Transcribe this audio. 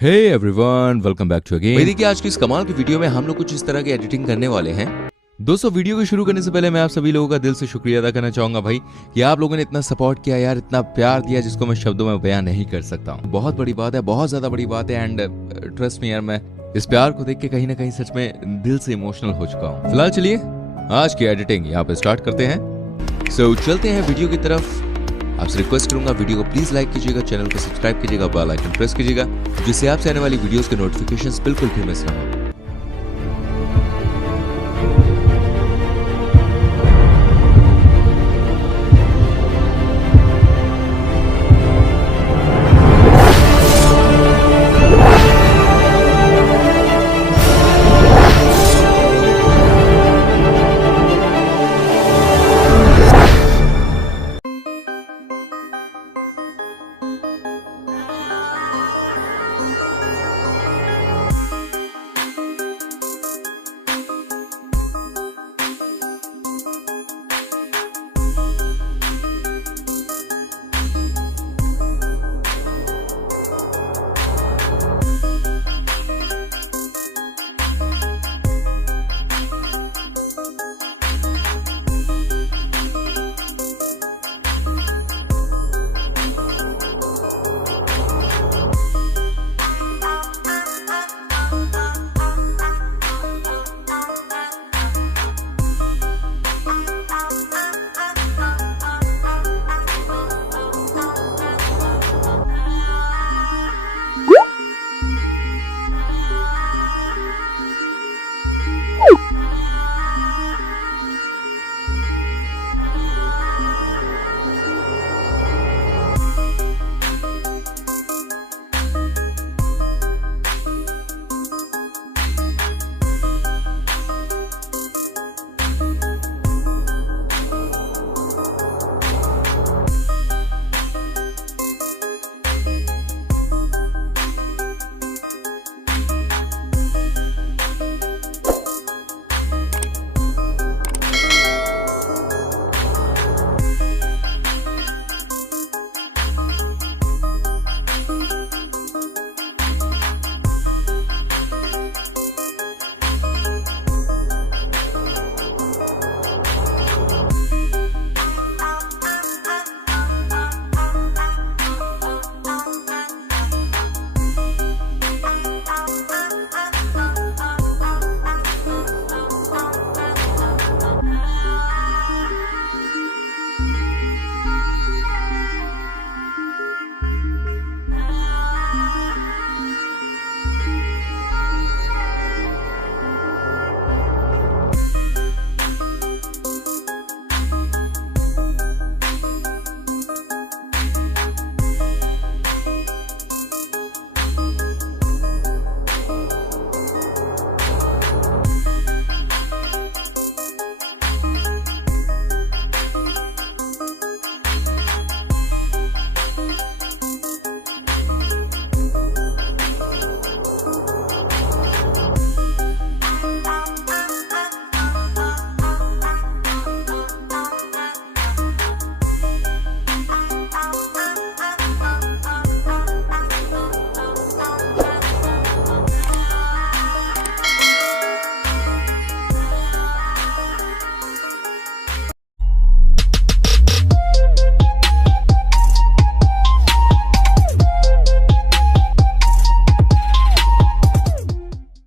Hey everyone, welcome back to again. देखिए आज की इस कमाल की वीडियो में हम लोग कुछ इस तरह की एडिटिंग करने वाले हैं। दोस्तों, वीडियो को शुरू करने से पहले मैं आप सभी लोगों का दिल से शुक्रिया अदा करना चाहूंगा भाई कि आप लोगों ने इतना सपोर्ट किया यार, इतना प्यार दिया जिसको मैं शब्दों में बयां नहीं कर सकता हूँ। बहुत बड़ी बात है, बहुत ज्यादा बड़ी बात है एंड ट्रस्ट मी यार, मैं इस प्यार को देख के कहीं ना कहीं सच में दिल से इमोशनल हो चुका हूँ। फिलहाल चलिए आज की एडिटिंग यहाँ पे स्टार्ट करते हैं। सो चलते हैं वीडियो की तरफ। आपसे रिक्वेस्ट करूंगा वीडियो को प्लीज लाइक कीजिएगा, चैनल को सब्सक्राइब कीजिएगा, बेल आइकन प्रेस कीजिएगा जिससे आपसे आने वाली वीडियोस के नोटिफिकेशंस बिल्कुल भी मिस ना हो।